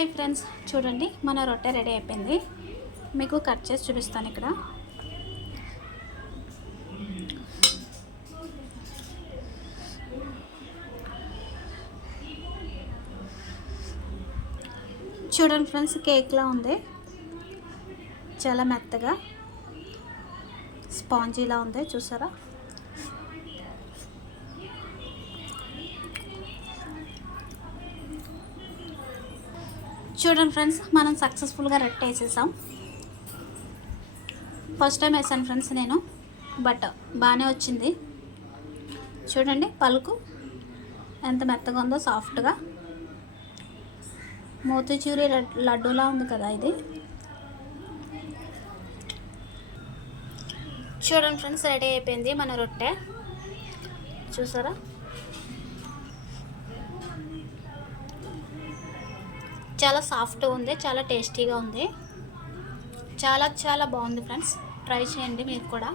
Hi friends, చూడండి మన రొట్టె రెడీ అయిపోయింది. మీకు కట్ చేసి చూపిస్తాను. ఇక్కడ చూడండి ఫ్రెండ్స్, కేక్లా ఉంది. చాలా మెత్తగా స్పాంజీలా ఉంది, చూసారా? చూడండి ఫ్రెండ్స్, మనం సక్సెస్ఫుల్గా రొట్టె వేసేసాం. ఫస్ట్ టైం వేసాను ఫ్రెండ్స్ నేను, బట్ బాగానే వచ్చింది. చూడండి పలుకు ఎంత మెత్తగా ఉందో, సాఫ్ట్గా మోతీచూరి లడ్డూలా ఉంది కదా ఇది. చూడండి ఫ్రెండ్స్, రెడీ అయిపోయింది మన రొట్టె. చూసారా? చాలా సాఫ్ట్గా ఉంది, చాలా టేస్టీగా ఉంది, చాలా బాగుంది ఫ్రెండ్స్. ట్రై చేయండి మీరు కూడా.